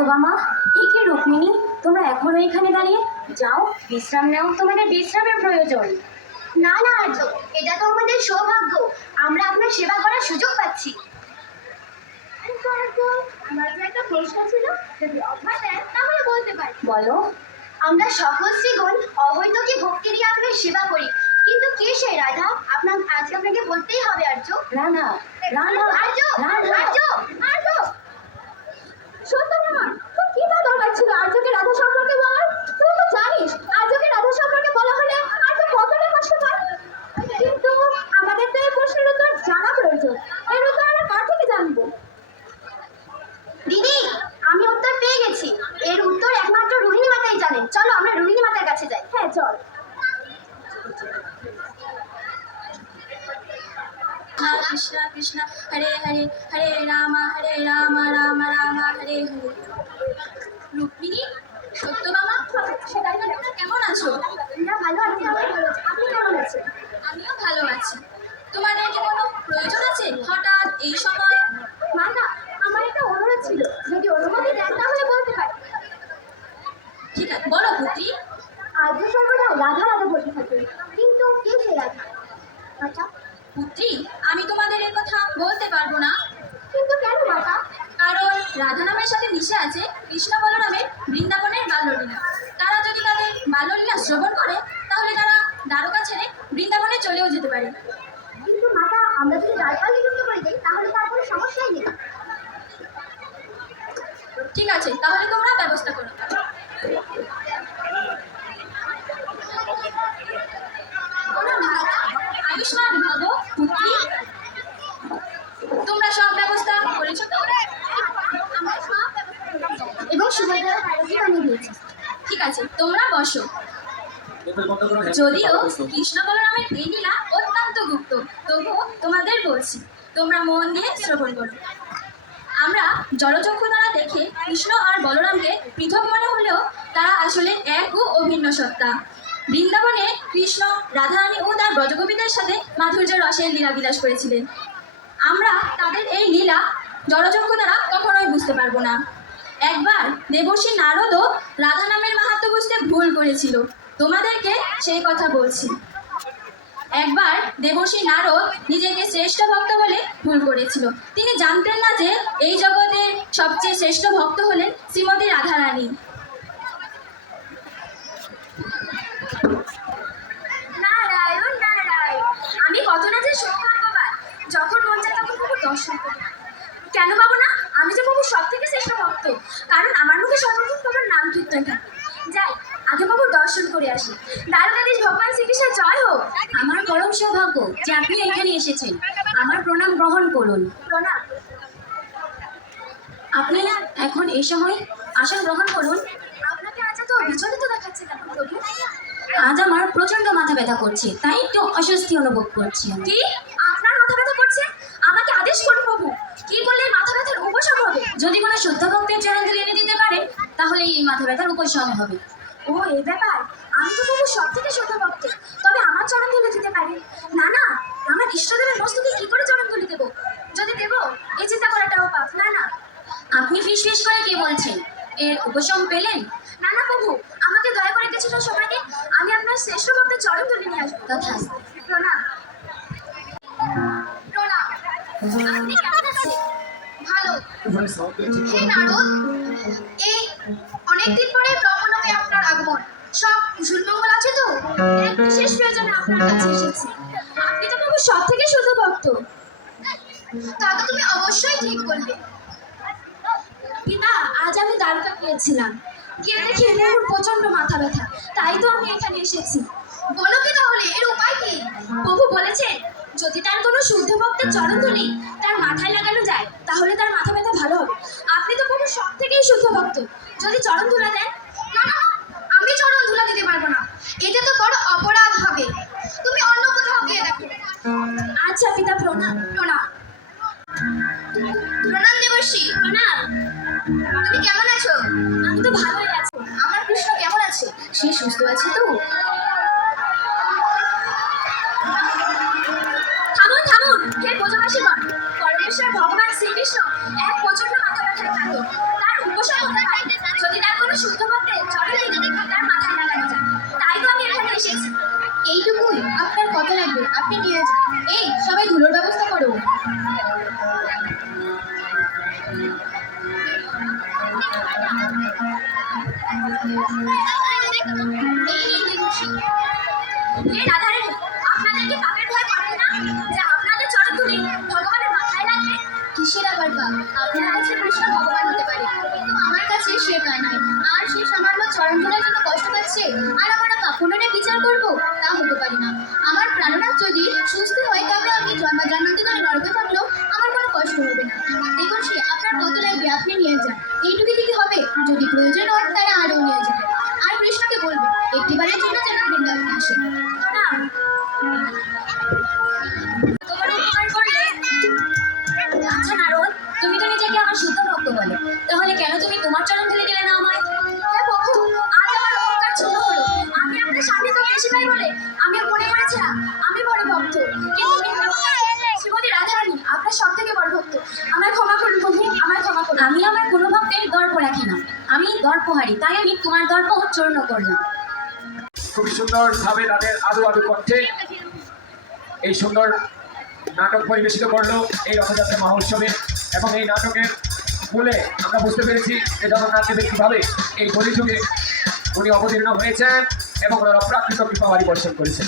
সত্যভামা, এ কি রুক্মিণী, তোমরা এখনো এখানে দাঁড়িয়ে? যাও বিশ্রাম নাও, তোমাদের বিশ্রামের প্রয়োজন। না না আর্য, এটা তো আমাদের সৌভাগ্য, আমরা আপনার সেবা করার সুযোগ পাচ্ছি। আমার যে একটা প্রশ্ন ছিল, যদি অভয় দেন তাহলে বলতে পারি। বলো। আমরা সকল শ্রীগণ অহৈতুকী ভক্তি দিয়ে আপনার সেবা করি, কিন্তু কে সেই রাধা? আজকে আপনাকে বলতেই হবে আর্য। রাধা, রাধা, আর্য, রাধা। আর্য, আর্য। সত্যভামা, তো কি বা দরকার ছিল আর্যকে রাধা সম্পর্কে বলার? তুই তো জানিস আর্যকে রাধা সম্পর্কে বলা হলে আর্য কতটা কষ্ট পায়। কিন্তু আমাদের তো এই প্রশ্নের উত্তর জানা প্রয়োজন। এর উত্তর আমরা কার থেকে জানবো? দিদি, আমি উত্তর পেয়ে গেছি। এর উত্তর একমাত্র রোহিণী মাতাই জানেন। চলো আমরা রোহিণী মাতার কাছে যাই। হ্যাঁ চল। কৃষ্ণ কৃষ্ণ হরে হরে হরে রাম রাম রাম হরে হরে। রুক্মিণী, সত্যভামা, তোমরা কেমন আছো? আমরা ভালো আছি, আমি ভালো আছি। আপনি কেমন আছেন? আমিও ভালো আছি। তোমাদের কি কোনো প্রয়োজন আছে হঠাৎ এই সময়? মাতা, আমার একটা অনুরোধ ছিল, যদি অনুমতি দেন তাহলে বলতে পারি। ঠিক আছে, বলো পুত্রী। আর্য সর্বদা রাধা রাধা বলতে থাকে, কিন্তু কে সে রাধা? আচ্ছা, পুত্রী, আমি তোমাদের এর কথা বলতে পারবো না। কিন্তু কেন মাতা? কারণ রাধা নামের সাথে মিশে আছে কৃষ্ণ বলরামের বৃন্দাবনের বাল্যলীলা। তারা যদি তাদের বাল্যলীলা শ্রবণ করে তাহলে তারা দ্বারকা ছেড়ে বৃন্দাবনে চলেও যেতে পারে। কিন্তু মাতা, আমরা যদি দ্বারকাল নিযুক্ত করে দিই তাহলে তার কোনো সমস্যাই নেই। ঠিক আছে, তাহলে তোমরা ব্যবস্থা করো। আয়ুষ্মান ভব পুত্রী, তোমরা সব ব্যবস্থা করেছো তো? এবং সুভদ্রা আরতি বানিয়ে দিয়েছি। ঠিক আছে, তোমরা বসো। যদিও কৃষ্ণ বলরামের এই লীলা অত্যন্ত গুপ্ত, তবুও তোমাদের বলছি, তোমরা মন দিয়ে শ্রবণ করো। আমরা জলচক্ষু দ্বারা দেখে কৃষ্ণ আর বলরামকে পৃথক মনে হলেও তারা আসলে এক ও অভিন্ন সত্তা। বৃন্দাবনে কৃষ্ণ রাধারানী ও তার ব্রজগোপীদের সাথে মাধুর্য রসের লীলা বিলাস করেছিলেন। আমরা তাদের এই লীলা জলচক্ষু দ্বারা কখনোই বুঝতে পারবো না। একবার দেবর্ষি নারদও রাধা নামের মাহাত্ম্য বুঝতে ভুল করেছিল, তোমাদেরকে সেই কথা বলছি। একবার দেবর্ষি নারদ নিজেকে শ্রেষ্ঠ ভক্ত বলে ভুল করেছিল। তিনি জানতেন না যে এই জগতের সবচেয়ে শ্রেষ্ঠ ভক্ত হলেন শ্রীমতী রাধারানী। নারায়ণ নারায়ণ, আমি কত না যে সৌভাগ্যবান, যখন মন চায় তখন প্রভু দর্শন করি। কেন পাবো না? আমি যে প্রভু সব থেকে শ্রেষ্ঠ ভক্ত, কারণ আমার মুখে সর্বক্ষণ তোমার নাম কীর্তন থাকে। যাই, আগে বাবু দর্শন করে আসি। দ্বারকাধীশ ভগবান শ্রীকৃষ্ণের জয় হোক। আমার পরম সৌভাগ্য যে আপনি এখানে এসেছেন। আমার প্রণাম গ্রহণ করুন। প্রণাম। আপনি এখন এই সময় আসন গ্রহণ করুন। আপনাকে আজ তো বিচলিত দেখাচ্ছে কেন প্রভু? আজ আমার প্রচন্ড মাথা ব্যথা করছে, তাই একটু অস্বস্তি অনুভব করছি আমি। কি? আপনার মাথা ব্যথা করছে? আমাকে আদেশ করুন প্রভু, কি করলে এই মাথা ব্যথার উপশম হবে? যদি কোনো শুদ্ধ ভক্তের চরণধুলি এনে দিতে পারেন তাহলে এই মাথা ব্যথার উপশম হবে। ও এই ব্যাপার, আমি তো প্রভু সব থেকে শুদ্ধ ভক্ত, তবে আমার চরণ তুলে দিতে পারি না? না, আমার ইষ্টদেবের বস্তুকে কি করে চরণ তুলে দেবো? যদি দেবো এই চিন্তা করাটাও পাপ। না না। আপনি ফিসফিস করে কি বলছেন? এর উপশম পেলেন? না না প্রভু, আমাকে দয়া করে কিছুটা সময় দিন, আমি আপনার শ্রেষ্ঠ ভক্তের চরণ তুলে নিয়ে আসবো। তথাস্তু। প্রণাম। প্রণাম। আপনি কেমন আছেন? ভালো। হে নারদ, এই অনেকদিন পরে ব্রহ্মলোকে আপনার আগমন, সব কুশল মঙ্গল আছে তো? এক বিশেষ প্রয়োজনে আপনার কাছে এসেছি। আপনি তো প্রভু সব থেকে শুদ্ধ ভক্ত। তা তো তুমি অবশ্যই ঠিক বলবে। পিতা, আজ আমি দ্বারকা গিয়েছিলাম, গিয়ে দেখি প্রভুর প্রচন্ড মাথা ব্যথা, তাই তো আমি এখানে এসেছি। বলো কি তাহলে, এর উপায় কি? প্রভু বলেছেন যদি তার কোনো শুদ্ধ ভক্তের চরণ ধুলি তার মাথায় লাগানো যায় তাহলে তার মাথা ব্যথা ভালো হবে। আপনি তো প্রভু সব থেকেই শুদ্ধ ভক্ত, যদি চরণ ধুলা দেন। না না, আমি চরণ ধুলা দিতে পারবো না, এটা তো বড় অপরাধ হবে। তুমি অন্য কোথাও গিয়ে দেখো। আচ্ছা পিতা, প্রণাম। প্রণাম। প্রণাম দেবর্ষি। প্রণাম। তুমি কেমন আছো? আমি তো ভালোই আছি। আমার কৃষ্ণ কেমন আছে? সে সুস্থ আছে তো? থামুন থামুন হে ব্রজবাসীগণ, পরমেশ্বর ভগবান শ্রীকৃষ্ণ এক প্রচন্ড মাথা ব্যথায় থাকতো। তার উপসর্গ হতে পারে। যদি তার কোনো শুদ্ধ ভক্তের চরণ তার মাথায় লাগানো যায়, তাই তো আমি এখানে এসেছি। এইটুকুই? আপনার কত লাগবে? আপনি নিয়ে যান। এই সবাই ধুলোর ব্যবস্থা করো। হে রাধারানী, আপনাদের কি পাপের ভয় করে না যে আপনাদের চরণ ধুলি ভগবানের মাথায় লাগবে? কিসের আবার পাপ? আপনার কাছে কৃষ্ণ ভগবান হতে পারে, কিন্তু আমার কাছে সে তা নয়। আর সে সামান্য চরণ ধরার জন্য কষ্ট পাচ্ছে, আর আমরা পাপনের বিচার করব? তা হতে পারে না। আমার প্রাণনাথ যদি সুস্থ হয়, তবে আমি জন্মান্তরে নরকে থাকলেও আমার কোনো কষ্ট হবে না। দেখুন সে আপনার কত লাগবে, আপনি নিয়ে যান। এইটুকু দিকে হবে, যদি প্রয়োজন হয় তারা আরও নিয়ে যাবে। আর কৃষ্ণকে বলবে একটিবারের জন্য যেন বৃন্দাবনে আসে। না, তোমার উপকার করলে। আচ্ছা নারদ, তুমি তো নিজেকে আমার শুদ্ধ ভক্ত বলে, তাহলে কেন তুমি তোমার চরণ ধুলে দিলে না আমায়? হে প্রভু, আজ আমার অহংকার ছোট হলো। আমি আপনার সামনে তো বেশি পাই বলে আমি মনে করেছিলাম আমি বড় ভক্ত, কিন্তু শ্রীমতী রাধারানী আপনার সব থেকে বড় ভক্ত। আমায় ক্ষমা করুন প্রভু, আমায় ক্ষমা করুন। আমি আমার কোনো ভক্তের দর্প রাখি না, আমি দর্পহারি, তাই আমি তোমার দর্প চূর্ণ করলাম। খুবই সুন্দরভাবে তাদের আদু আদু কণ্ঠে এই সুন্দর নাটক পরিবেশিত করলো এই রথযাত্রা মহোৎসবে। এবং এই নাটকের মূলে আমরা বুঝতে পেরেছি যে জগন্নাথ দেবের কীভাবে এই কলিযুগে উনি অবতীর্ণ হয়েছেন এবং ওনার অপ্রাকৃত কৃপাবাড়ি বর্ষণ করেছেন।